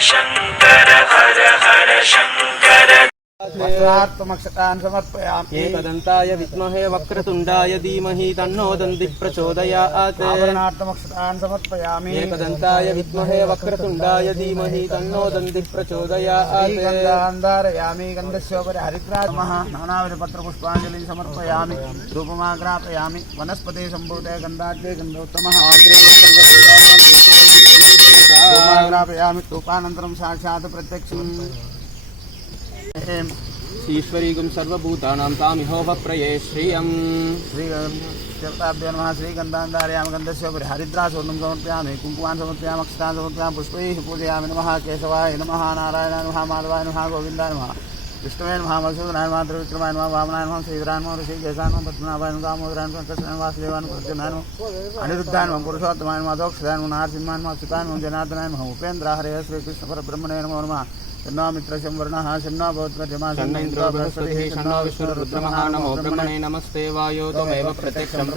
शंकर हर हर शंकर। वस्त्रार्थमक्षतान् समर्पयामि। एकदन्ताय विद्महे वक्रतुण्डाय धीमहि तन्नो दन्तिः प्रचोदयात्। आभरणार्थमक्षतान् समर्पयामि। एकदन्ताय विद्महे वक्रतुण्डाय धीमहि तन्नो दन्तिः प्रचोदयात्। गन्धान् धारयामि। गन्धस्योपरि हरिद्राजमः नानाविधपत्रपुष्पाञ्जलिं समर्पयामि। धूपमाग्रापयामि। वनस्पते सम्भूते गन्धाढ्ये गन्धोत्तमः धूपमाग्रापयामि। धूपानन्तरं साक्षात् प्रत्यक्षम् ईश्वरीगुं सर्वभूतानां तामिहोपप्रये श्रियम्। श्रीगन्धाभ्यो नमः। श्रीगन्धान् धारयामि। गन्धस्योपरि हरिद्राचूर्णं समर्पयामि। कुङ्कुमान् समर्पयामि। अक्षतान् समर्पयामि। पुष्पैः पूजयामि। नमः केशवाय नमः। नारायणाय नमः। माधवाय नमः। गोविन्दाय नमः। विष्णुवे नमः। मधुसूदनाय नमः। त्रिविक्रमाय नमः। वामनाय नमः। श्रीधराय नमः। ऋषिकेशाय नमः। पद्मनाभाय नमः। दामोदराय नमः। कृष्णाय नमः। वासुदेवाय नमः। प्रद्युम्नाय नमः। अनिरुद्धाय नमः। पुरुषोत्तमाय नमः। अधोक्षजाय नमः। नारसिंहाय नमः। अच्युताय नमः। जनार्दनाय नमः। उपेन्द्राहरे श्रीकृष्ण परब्रह्मणे नमो नमः। शन्नो मित्रशं वर्णः शन्नो भवत्वर्यमा शन्नो इन्द्रो बृहस्पतिः शन्नो विष्णुरुद्रमः नमो ब्रह्मणे नमस्ते वायो त्वमेव प्रत्यक्षम्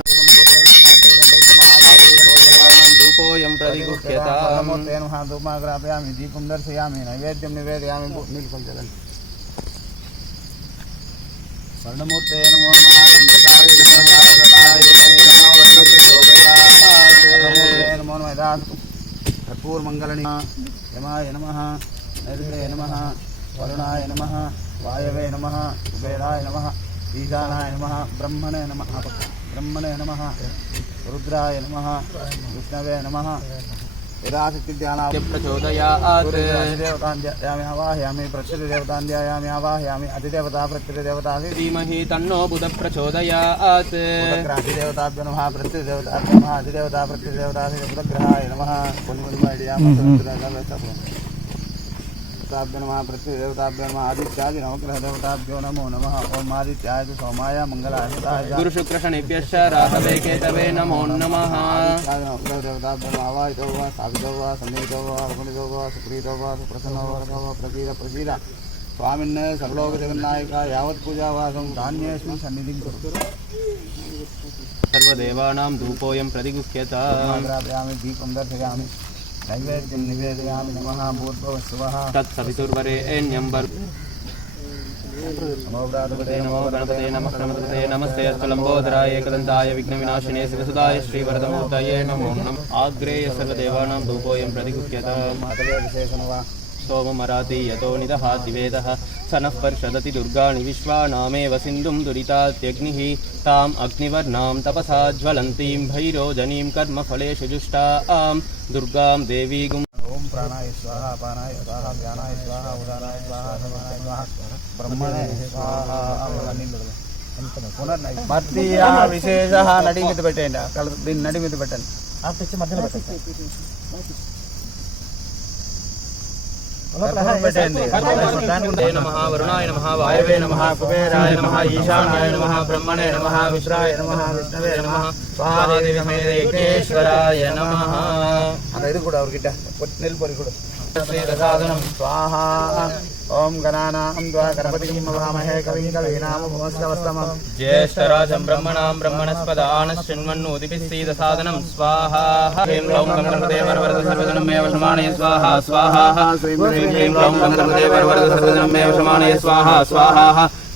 धूपोऽयं प्रतिगुह्यताम्। नमोते नमः। धूपमाग्रापयामि। दीपं दर्शयामि। नैवेद्यं निवेदयामि। नीलकण्ठजलं स्वर्णमूर्ते नमो नमः। नमो नमः। कर्पूरमङ्गलनि यमाय नमः। नैऋते नमः। वरुणाय नमः। वायवे नमः। कुबेराय नमः। ईशानाय नमः। ब्रह्मणे नमः। ब्रह्मणे नमः। रुद्राय नमः। विष्णवे नमः। यदाशक्तिध्यानाय प्रचोदयात्। देवतान् ध्यायामि आवाहयामि। प्रत्यतिदेवतान् ध्यायामि आवाहयामि। अधिदेवता प्रत्यतिदेवता धीमहि तन्नो बुधः प्रचोदयात्। बुधग्रहाधिदेवताभ्यो नमः। प्रत्यतिदेवताभ्यो नमः। अधिदेवता प्रत्यतिदेवता बुधग्रहाय नमः। नमः। प्रत्यतिदेवताभ्यो नमः। आदित्यादि नवग्रहदेवताभ्यो नमो नमः। ओम आदित्याय च सोमाय मंगलाय गुरुशुक्रशनिभ्यश्च राहवे केतवे नमो नमः। देवताभ्यो नमः। आवाहितो वा सावितो वा सन्निहितो वा रघुनितो वा सुप्रीतो वा सुप्रसन्नो वरदो वा प्रसीद स्वामिन्ने सर्वलोकजगन्नायका यावत् पूजावासं धान्येषु सन्निधिं कुरु। सर्वदेवानां धूपोऽयं प्रतिगुह्यताम्। दीपं दर्शयामि। नैवेद्यं निवेदयामि। नमः भूर्भुवस्सुवः तत्सवितुर्वरेण्यं नमो गणपते नमो गणपते नमः गणपते नमस्ते अस्तुलम्बोदराय एकदन्ताय विघ्नविनाशिने शिवसुताय श्रीवरदमूर्तये नमो नमः। आग्रेय सर्वदेवानां धूपोऽयं प्रतिगुह्यताम्। सोममराति यतो निदः दिवेदः स नः पर्षदति दुर्गाणि विश्वानामेव सिन्धुं दुरितात्यग्निः ताम् अग्निवर्णां तपसा ज्वलन्तीं भैरोजनीं कर्मफलेषु जुष्टां दुर्गां देवीगुं। ओम प्राणाय स्वाहा। अपानाय स्वाहा। व्यानाय स्वाहा। उदानाय स्वाहा। समानाय स्वाहा। ब्रह्मणे स्वाहा। మధ్య విశేష నడి మీద పెట్టండి. దీన్ని నడి మీద పెట్టండి. नमः वरुणाय नमः वायवे नमः कुबेराय नमः ईशानाय नमः ब्रह्मणे नमः विश्राय नमः विष्णवे नमः स्वाहादेवीश्वराय नमः। ఇది కూడా అవరికిట నిల్పొరి కూడా श्रीरसाधनं स्वाहा। ओम गणानां द्वा गणपतिं नमामहे कविं कवीनामुपमश्रवस्तमं ज्येष्ठराजं ब्रह्मणां ब्रह्मणस्पदानश्चिन्वन्नोतिभिः सीदसाधनं स्वाहा। ह्रीं क्लौं गणपते वरवरद सर्वजनं मे वशमानय स्वाहा स्वाहा। ह्रीं क्लौं गणपते वरवरद सर्वजनं मे वशमानय स्वाहा स्वाहा।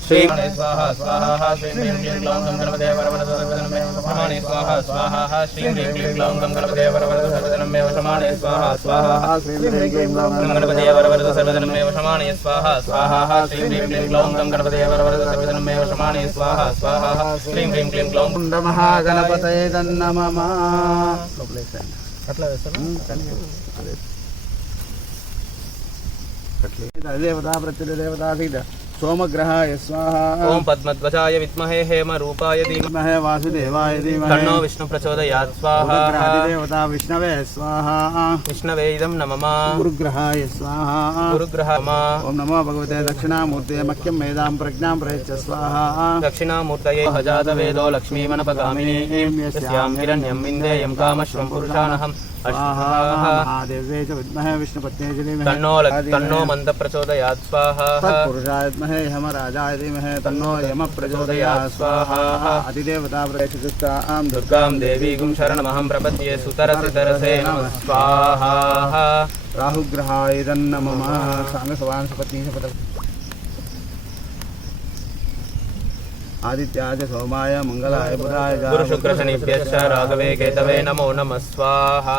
श्रीं स्वाहा स्वाहा। श्रीं क्लीं क्लौं गणपते वरवरद सर्वजनं मे वशमानय स्वाहा स्वाहा। श्रीं क्लीं क्लौं गणपते वरवरद सर्वजनं मे वशमानय स्वाहा स्वाहा। श्रीं क्लीं क्लौं गणपते वरवरद सर्वजनं मे वशमानय स्वाहा स्वाहा। श्रीं क्लीं क्लौं गणपते वरवरद सर्वजनं मे वशमानय स्वाहा स्वाहा। श्रीं क्लीं क्लौं महागणपतये नमः। అట్లా దేవతా ప్రత్యదేవతా సీత सोमग्रहाय स्वाहा। ओम पद्मध्वजाय विद्महे हेमरूपाय धीमहि वासुदेवाय धीमहि तन्नो विष्णु प्रचोदयात् स्वाहा। देवता विष्णवे स्वाहा। विष्णवे इदं नमः। गुरुग्रहाय स्वाहा। गुरुग्रह ओम नमो भगवते दक्षिणामूर्तये मह्यं वेदां प्रज्ञां प्रयच्छ स्वाहा। दक्षिणामूर्तये अजातवेदो लक्ष्मीमनपगामिनीं यस्यां हिरण्यं विन्देयं कामश्वं पुरुषानहं स्वाहा महादेव्यै च विद्महे विष्णुपत्न्यै च धीमहि तन्नो मन्द प्रचोदयात् स्वाहा तत्पुरुषाय विद्महे यमराजाय धीमहि तन्नो यम प्रचोदयात् स्वाहा अधिदेवता प्रतिष्ठां दुर्गां देवीं शरणमहं प्रपद्ये सुतरसि तरसे नमः स्वाहा राहुग्रहाय नमः साङ्गसवान् सपत्नी सपद आदित्याय सोमाय मंगलाय बुधाय गुरु शुक्र शनिभ्यश्च राघवे केतवे नमो नमः स्वाहा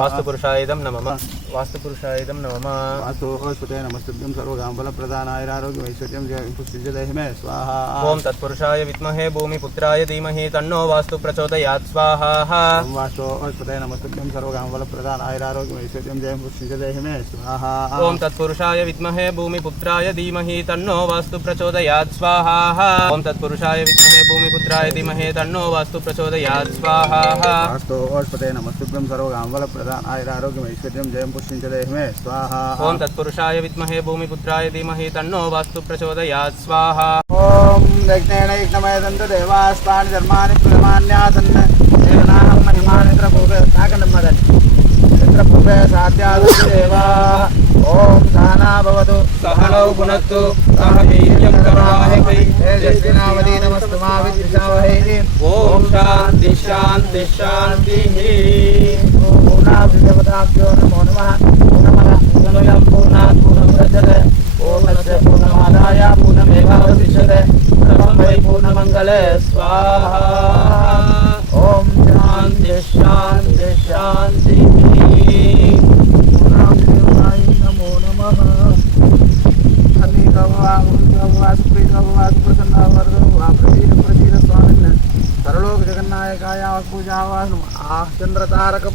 वास्तुपुरुषाय नमः वास्तुपुरुषाय नमः वास्तुस्पते नमस्तुभ्यं सर्वकामफलप्रदानाय आरोग्यैश्वर्यं पुष्टिजदेहि मे स्वाहा ओम तत्पुरुषाय विद्महे भूमिपुत्राय धीमहि तन्नो वास्तु प्रचोदयात् स्वाहा वास्तुस्पते नमस्तुभ्यं सर्वकामफलप्रदानाय आरोग्यैश्वर्यं पुष्टिजदेहि मे स्वाहा ओम तत्पुरुषाय विद्महे भूमिपुत्राय धीमहि तन्नो वास्तु प्रचोदयात् स्वाहा ओम तत्पुरुषाय विद्महे भूमिपुत्राय धीमहि तन्नो वास्तु प्रचोदयात् स्वाहा वास्तुस्पते नमस्तुभ्यं सर्वकामफलप्रदानाय आरोग्यैश्वर्यं पुष्टिजदेहि मे स्वाहा ओम तत्पुरुषाय विद्महे भूमिपुत्राय धीमहि तन्नो वास्तु प्रचोदयात् स्वाहा ओम यज्ञेन यज्ञमय दन्त देवास्तानि धर्माणि प्रमाण्यासन् देवनाहं महिमानि प्रभुवे ताकनमदन् चित्रभुवे सात्यादेवा ओम सहना भवतु सहनौ पुनस्तु सह वीर्यं करवावहै तेजस्विनावधि नमस्तुमा विद्विषावहै ओम शांति शांति शांतिः पूर्णाभिदेवताभ्यो नमो नमः पूर्णमदं पूर्णात् पूर्णमुदच्यते ओम तस्य पूर्णमादाय पूर्णमेवावशिष्यते सर्वं वै पूर्णमङ्गले स्वाहा ओम शान्ति शान्ति शान्तिः पूर्णाभिदेवताय नमो नमः धन्यवाद सुप्रीतवाद सुप्रसन्नवाद प्रतीर स्वामिन् सर्वलोक जगन्नायकाय पूजावास चंद्रतारकం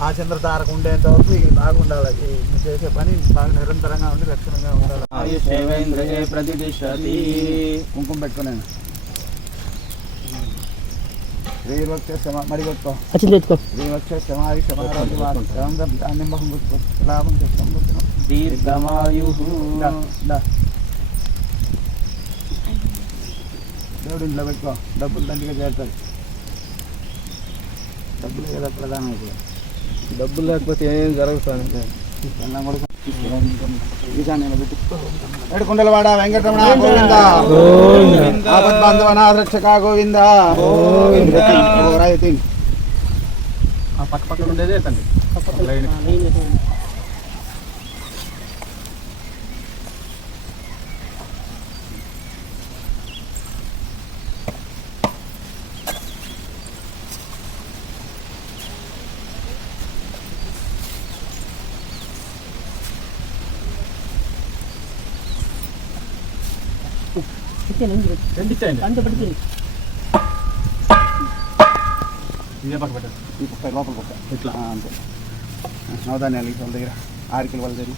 ఆ చంద్రతారకం ఉండేంత వరకు ఇది బాగుండాలి చేసే పని బాగా నిరంతరంగా ఉండి లక్షణంగా ఉండాలి ఆయుష్యేవేంద్రియే ప్రతిష్ఠతి కుంకుమ పెట్టుకున్నాను శ్రీవక్ష మరి కొట్టుకో శ్రీవక్ష సమాధి సమారాధి లాభం చేస్తాం దీర్ఘమాయుః దేవుడు ఇంట్లో పెట్టుకో డబ్బులు దండిగా చేరుతాయి డబ్బులే కదా ప్రధానం ఇప్పుడు డబ్బులు లేకపోతే ఏం జరుగుతుంది ఏడుకొండలవాడ వెంకటరమణ గోవింద ఆపద్బాంధవనాథ రక్షక గోవింద పక్క పక్కన ఉండేదే తండ్రి లోపల పక్క ఇట్లా అంతే నవధాన్యాలు వాళ్ళ దగ్గర 6 కిలో వాళ్ళ దగ్గర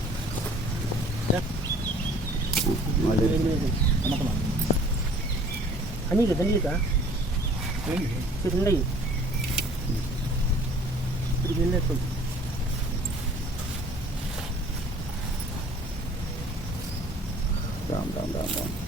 రామ్ రామ్ రామ్ రామ్